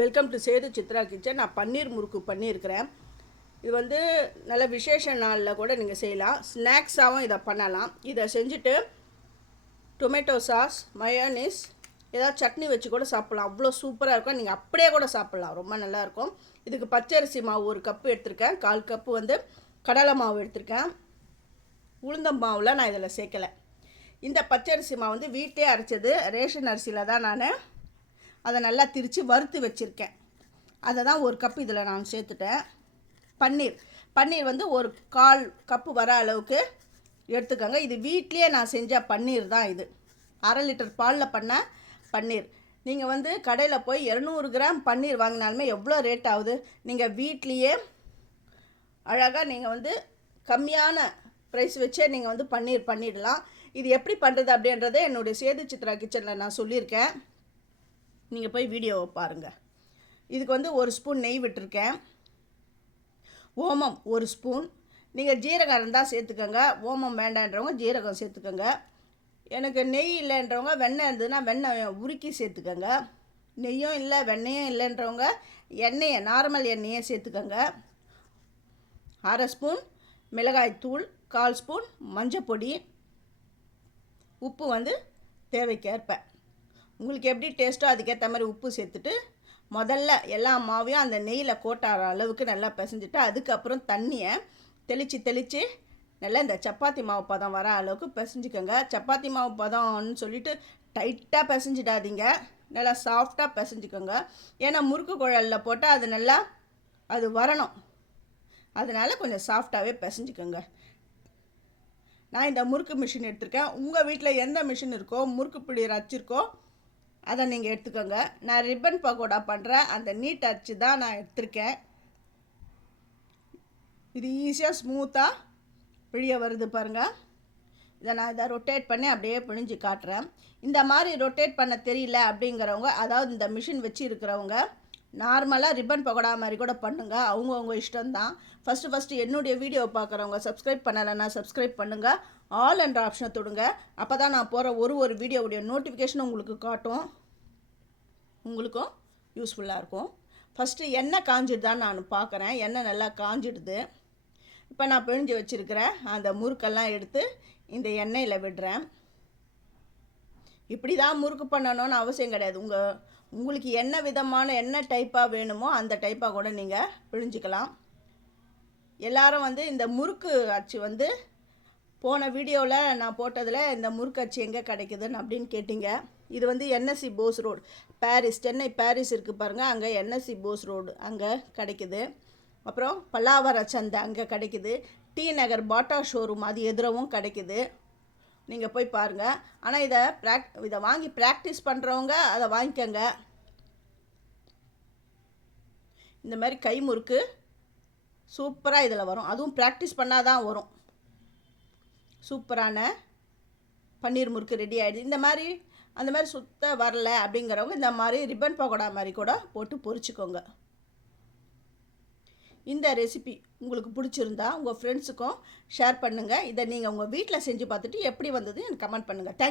Welcome to Sethu Chitra kitchen. நான் பன்னீர் முறுக்கு பண்ணியிருக்கிறேன். இது வந்து நல்ல விசேஷ நாளில் கூட நீங்கள் செய்யலாம். ஸ்நாக்ஸாகவும் இதை பண்ணலாம். இதை செஞ்சுட்டு டொமேட்டோ சாஸ், மயோனீஸ், ஏதாவது சட்னி வச்சு கூட சாப்பிட்லாம். அவ்வளோ சூப்பராக இருக்கும். நீங்கள் அப்படியே கூட சாப்பிட்லாம், ரொம்ப நல்லாயிருக்கும். இதுக்கு பச்சரிசி மாவு 1 கப்பு எடுத்திருக்கேன். 1/4 கப்பு வந்து கடலை மாவு எடுத்திருக்கேன். உளுந்தம் மாவில் நான் இதில் சேர்க்கலை. இந்த பச்சரிசி மாவு வந்து வீட்டிலே அரைச்சது. ரேஷன் அரிசியில் தான் நான் அதை நல்லா திரித்து வறுத்து வச்சுருக்கேன். அதை தான் 1 கப்பு இதில் நான் சேர்த்துட்டேன். பன்னீர் வந்து 1/4 கப்பு வர அளவுக்கு எடுத்துக்கோங்க. இது வீட்லேயே நான் செஞ்ச பன்னீர் தான். இது 1/2 லிட்டர் பாலில் பண்ண பன்னீர். நீங்கள் வந்து கடையில் போய் 200 கிராம் பன்னீர் வாங்கினாலுமே எவ்வளோ ரேட் ஆகுது. நீங்கள் வீட்லேயே அழகாக நீங்கள் வந்து கம்மியான ப்ரைஸ் வச்சே நீங்கள் வந்து பன்னீர் பண்ணிடலாம். இது எப்படி பண்ணுறது அப்படின்றத என்னுடைய சேது சித்ரா கிச்சனில் நான் சொல்லியிருக்கேன். நீங்கள் போய் வீடியோவை பாருங்கள். இதுக்கு வந்து 1 ஸ்பூன் நெய் விட்டுருக்கேன். ஓமம் 1 ஸ்பூன். நீங்கள் ஜீரகம் இருந்தால் சேர்த்துக்கோங்க. ஓமம் வேண்டான்றவங்க ஜீரகம் சேர்த்துக்கோங்க. எனக்கு நெய் இல்லைன்றவங்க வெண்ணெய் இருந்ததுன்னா வெண்ணெய் உருக்கி சேர்த்துக்கோங்க. நெய்யும் இல்லை வெண்ணெயும் இல்லைன்றவங்க எண்ணெயை நார்மல் எண்ணெயை சேர்த்துக்கோங்க. 1/2 ஸ்பூன் மிளகாய்த்தூள், 1/4 ஸ்பூன் மஞ்சப்பொடி, உப்பு வந்து தேவைக்கேற்ப உங்களுக்கு எப்படி டேஸ்ட்டோ அதுக்கேற்ற மாதிரி உப்பு சேர்த்துட்டு முதல்ல எல்லா மாவையும் அந்த நெய்யில் கோட்டாற அளவுக்கு நல்லா பிசைஞ்சிட்டு அதுக்கப்புறம் தண்ணியை தெளித்து நல்லா இந்த சப்பாத்தி மாவு பதம் வர அளவுக்கு பிசைஞ்சிக்கோங்க. சப்பாத்தி மாவு பதம்னு சொல்லிட்டு டைட்டாக பிசைஞ்சிடாதீங்க. நல்லா சாஃப்டாக பிசைஞ்சிக்கோங்க. ஏன்னா முறுக்கு குழலில் போட்டால் அது நல்லா அது வரணும். அதனால் கொஞ்சம் சாஃப்டாகவே பிசைஞ்சிக்கோங்க. நான் இந்த முறுக்கு மிஷின் எடுத்திருக்கேன். உங்கள் வீட்டில் எந்த மிஷின் இருக்கோ, முறுக்கு பிடிக்கிற அச்சு இருக்கோ அதை நீங்கள் எடுத்துக்கோங்க. நான் ரிப்பன் பக்கோடா பண்ணுறேன். அந்த நீட் அச்சு தான் நான் எடுத்திருக்கேன். இது ஈஸியாக ஸ்மூத்தாக பிழிய வருது பாருங்கள். இதை ரொட்டேட் பண்ணி அப்படியே பிழிஞ்சு காட்டுறேன். இந்த மாதிரி ரொட்டேட் பண்ண தெரியல அப்படிங்கிறவங்க, அதாவது இந்த மிஷின் வச்சு இருக்கிறவங்க நார்மலாக ரிப்பன் பக்கோடா மாதிரி கூட பண்ணுங்க. அவங்கவுங்க இஷ்டம்தான். ஃபஸ்ட்டு என்னுடைய வீடியோவை பார்க்குறவங்க சப்ஸ்கிரைப் பண்ணலைன்னா சப்ஸ்கிரைப் பண்ணுங்கள். ஆல் என்ற ஆப்ஷனை தொடுங்க. அப்போ தான் நான் போகிற ஒரு வீடியோவுடைய நோட்டிஃபிகேஷன் உங்களுக்கு காட்டும். உங்களுக்கும் யூஸ்ஃபுல்லாக இருக்கும். ஃபஸ்ட்டு எண்ணெய் காஞ்சிடுதான்னு நான் பார்க்குறேன். எண்ணெய் நல்லா காஞ்சிடுது. இப்போ நான் பிழிஞ்சு வச்சுருக்கிறேன் அந்த முறுக்கெல்லாம் எடுத்து இந்த எண்ணெயில் விடுறேன். இப்படி தான் முறுக்கு பண்ணணும்னு அவசியம் கிடையாது. உங்களுக்கு என்ன விதமான என்ன டைப்பாக வேணுமோ அந்த டைப்பாக கூட நீங்கள் பிழிஞ்சிக்கலாம். எல்லாரும் வந்து இந்த முறுக்கு அச்சு வந்து போன வீடியோவில் நான் போட்டதில் இந்த முறுக்கு அச்சு எங்கே கிடைக்குதுன்னு அப்படின்னு கேட்டிங்க. இது வந்து NSC Bose road, Parrys, Chennai Parrys இருக்குது பாருங்கள். அங்கே என்எஸ்சி போஸ் ரோடு அங்கே கிடைக்குது. அப்புறம் பல்லாவர சந்தை அங்கே கிடைக்குது. டி நகர் பாட்டா ஷோரூம் அது எதிரவும் கிடைக்குது. நீங்கள் போய் பாருங்கள். ஆனால் இதை வாங்கி ப்ராக்டிஸ் பண்ணுறவங்க அதை வாங்கிக்கோங்க. இந்த மாதிரி கை முறுக்கு சூப்பராக இதில் வரும். அதுவும் ப்ராக்டிஸ் பண்ணால் தான் வரும். சூப்பரான பன்னீர் முறுக்கு ரெடி ஆகிடுது. அந்த மாதிரி சுத்த வரல அப்படிங்கிறவங்க இந்த மாதிரி ரிப்பன் பக்கோடா மாதிரி கூட போட்டு பொரிச்சுக்கோங்க. இந்த ரெசிபி உங்களுக்கு பிடிச்சிருந்தா உங்கள் ஃப்ரெண்ட்ஸுக்கும் ஷேர் பண்ணுங்கள். இதை நீங்கள் உங்கள் வீட்டில் செஞ்சு பார்த்துட்டு எப்படி வந்தது எனக்கு கமெண்ட் பண்ணுங்கள். தேங்க்யூ.